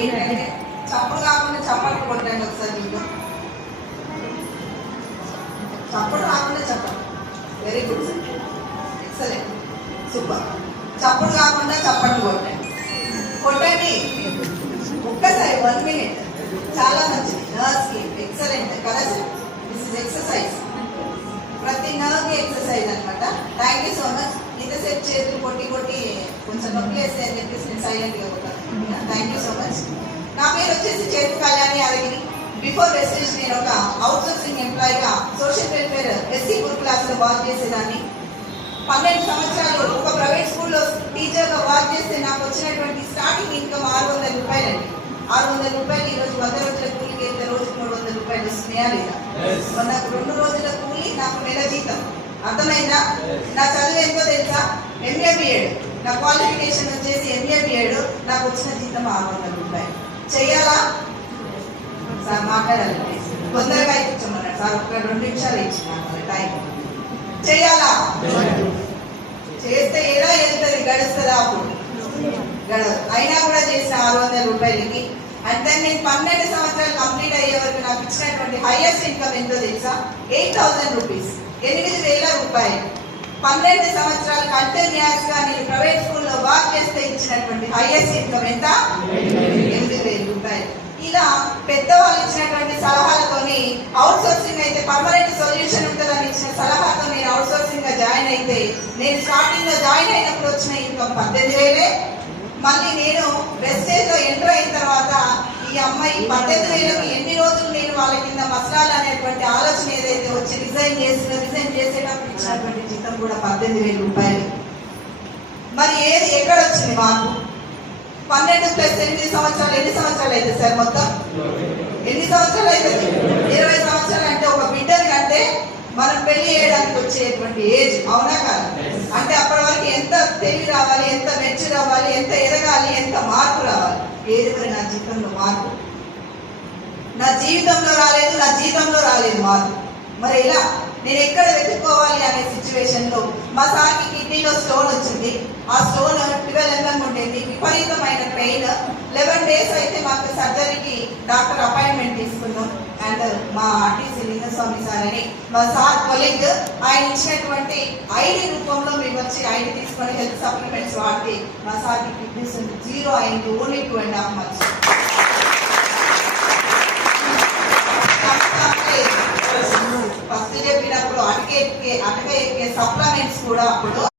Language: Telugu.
ఏంటంటే చప్పుడు కాకుండా చప్పట్లు కొట్టండి ఒకసారి. మీకు చప్పుడు కాకుండా చెప్పండి. Very good sir, excellent, super. చప్పుడు కాకుండా చప్పట్లు కొట్టండి. ఒక్కసారి 1 minute. చాలా మంచిది. నర్వ్స్కి ఎక్సలెంట్ కదా సార్. This is exercise. ప్రతి నర్వ్కి ఎక్సర్సైజ్ అనమాట. Thank you so much. ఇంతసేపు చేతులు కొట్టి కొంచెం నొప్పి వేస్తే అని చెప్పేసి నేను సైలెంట్గా ఉంటాను. Thank you so much. నా పేరు వచ్చేసి చేతు కళ్యాణి యాదగిరి. బిఫోర్ వెస్టేజ్ నేను ఒక అవుట్ సోర్సింగ్ ఎంప్లాయీగా సోషల్ వెల్ఫేర్ ఎస్సీ క్లాస్లో వర్క్ చేసేదాన్ని. 12 సంవత్సరాలు ఒక ప్రైవేట్ స్కూల్లో టీచర్గా వర్క్ చేస్తే నాకు వచ్చినటువంటి స్టార్టింగ్ ఇన్కమ్ 600 రూపాయలండి. 600 రూపాయలు ఈరోజు 100 రోజుల కూలికి వెళ్తే రోజుకి 300 రూపాయలు వస్తున్నాయా లేదా? నాకు 2 రోజుల కూలి నాకు నెల జీతం. అర్థమైందా? నా చదువు ఎంతో తెలుసా? MA B.Ed. నా క్వాలిఫికేషన్ వచ్చేసి MA B.Ed. నాకు వచ్చిన జీతం 600 రూపాయలు. చెయ్యాలా సార్? మాట్లాడాలి. తొందరగా ఇచ్చామన్నాడు సార్. ఒక 2 నిమిషాలు ఇచ్చిన టైం. చెయ్యాలా? చేస్తే ఎలా వెళ్తుంది? గడుస్తుందా? అప్పుడు గడవదు. అయినా కూడా చేసిన 600 రూపాయలకి. అంటే నేను 12 సంవత్సరాలు కంప్లీట్ అయ్యే వరకు నాకు ఇచ్చినటువంటి హైయెస్ట్ ఇన్కమ్ ఎంతో తెలుసా? 8000 రూపీస్, 8000 రూపాయలు. 12 సంవత్సరాలు కంటిన్యూస్ గా నేను ప్రైవేట్ స్కూల్లో వర్క్ చేస్తే ఇచ్చినటువంటి హైయెస్ట్ ఇన్కమ్ ఎంత? 8000 రూపాయలు. ఇలా పెద్దవాళ్ళు ఇచ్చినటువంటి సలహాలతోని అవుట్ సోర్సింగ్ అయితే పర్మనెంట్ సొల్యూషన్ ఉంటుందని ఇచ్చిన సలహాతో నేను అవుట్ సోర్సింగ్ గా జాయిన్ అయితే నేను స్టార్టింగ్ లో జాయిన్ అయినప్పుడు వచ్చిన ఇన్కమ్ 18,000. మళ్ళీ నేను వెస్టేజ్ లో ఎంటర్ అయిన తర్వాత ఈ అమ్మాయి 18,000కి ఎన్ని రోజులు నేను వాళ్ళ కింద మసలాలు అనేటువంటి ఆలోచన ఏదైతే వచ్చి రిజైన్ చేసేటప్పుడు ఇచ్చినటువంటి జీతం కూడా 18,000 రూపాయలు. మరి ఏది ఎక్కడ వచ్చింది మాకు? 12 + 8 సంవత్సరాలు. ఎన్ని సంవత్సరాలు అయితే సార్ మొత్తం? ఎన్ని సంవత్సరాలు అవుతుంది? 20 సంవత్సరాలు. అంటే ఒక బిడ్డని అంటే మనం పెళ్లి చేయడానికి వచ్చేటువంటి ఏజ్. అవునా కాదు? అంటే అప్పటి వరకు ఎంత తెలివి రావాలి, ఎంత మెచ్యూర్ అవ్వాలి, ఎంత ఎదగాలి, ఎంత మార్పు రావాలి. ఏది మరి నా జీవితంలో మార్పు? నా జీవితంలో రాలేదు, నా జీవితంలో రాలేదు మార్పు. మరి ఇలా నేను ఎక్కడ వెతుక్కోవాలి అనే సిచ్యువేషన్ లో మా సార్కి కిడ్నీలో స్టోన్ వచ్చింది. ఆ స్టోన్ 12 mm ఉండేది. విపరీతమైన పెయిన్. 11 days అయితే మాకు సర్జరీకి డాక్టర్ అపాయింట్మెంట్ తీసుకున్నాం. అండ్ మా ఆర్టీసీ లింగస్వామి సార్ అని మా సార్ కొలీగ్, ఆయన ఇచ్చినటువంటి ID రూపంలో మేము వచ్చి ID తీసుకొని హెల్త్ సప్లిమెంట్స్ వాడితే మా సార్కి కిడ్నీస్ 0 అయింది. Only 2.5 months. ఫస్ట్ చెప్పినప్పుడు అటక ఎక్కే సప్లిమెంట్స్ కూడా అప్పుడు